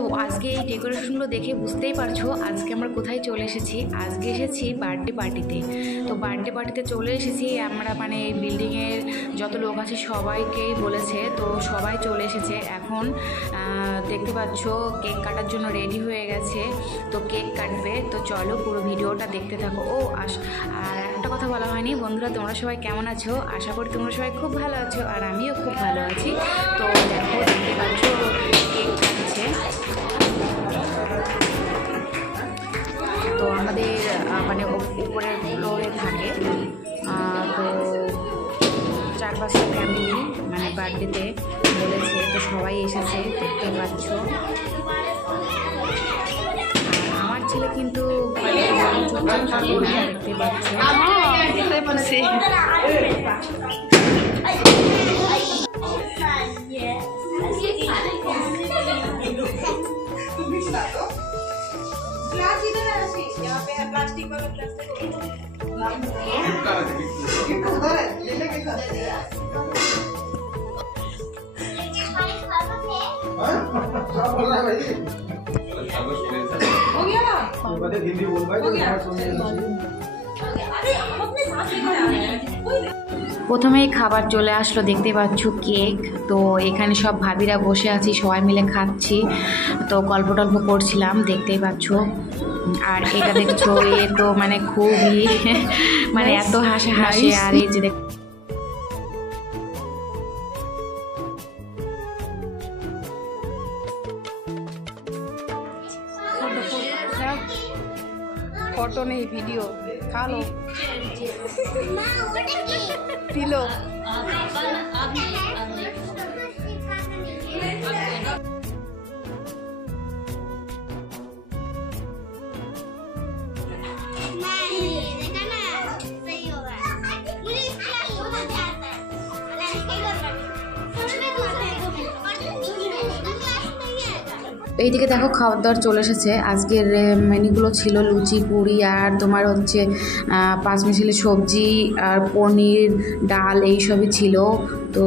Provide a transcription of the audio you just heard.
তো আজকে এই ডেকোরেশনগুলো দেখে বুঝতেই পারছো আজকে আমরা কোথায় চলে এসেছি। আজকে এসেছি বার্থডে পার্টিতে। তো বার্থডে পার্টিতে চলে এসেছি আমরা, মানে বিল্ডিংয়ের যত লোক আছে সবাইকেই বলেছে, তো সবাই চলে এসেছে। এখন দেখতে পাচ্ছ কেক কাটার জন্য রেডি হয়ে গেছে, তো কেক কাটবে। তো চলো পুরো ভিডিওটা দেখতে থাকো। আর একটা কথা বলা হয়নি, বন্ধুরা তোমরা সবাই কেমন আছো? আশা করি তোমরা সবাই খুব ভালো আছো, আর আমিও খুব ভালো আছি। তো দেখো, দেখতে পাচ্ছ কেক কাটছে। তো আমাদের মানে উপরের ফ্লোরে থাকে, তো 4-5টা ফ্যামিলি মানে বার্থডেতে বলেছে, তো সবাই এসেছে দেখতে পাচ্ছ। আমার ছেলে কিন্তু থাকে না, দেখতে পাচ্ছ। প্রথমেই খাবার চলে আসলো, দেখতে পাচ্ছ কেক। তো এখানে সব ভাবিরা বসে আছি, সবাই মিলে খাচ্ছি, তো গল্প টল্প করছিলাম, দেখতেই পাচ্ছ। আর এটা দেখছো, এ তো মানে খুবই মানে এত হাসি হাসি। আর এই যে ফটো নেই, ভিডিও খালো পিলো। এইদিকে দেখো খাবার দাবার চলে এসেছে। আজকের মেনুগুলো ছিল লুচি, পুরি, আর তোমার হচ্ছে 5 মিশালি সবজি, আর পনির, ডাল, এইসবই ছিল। তো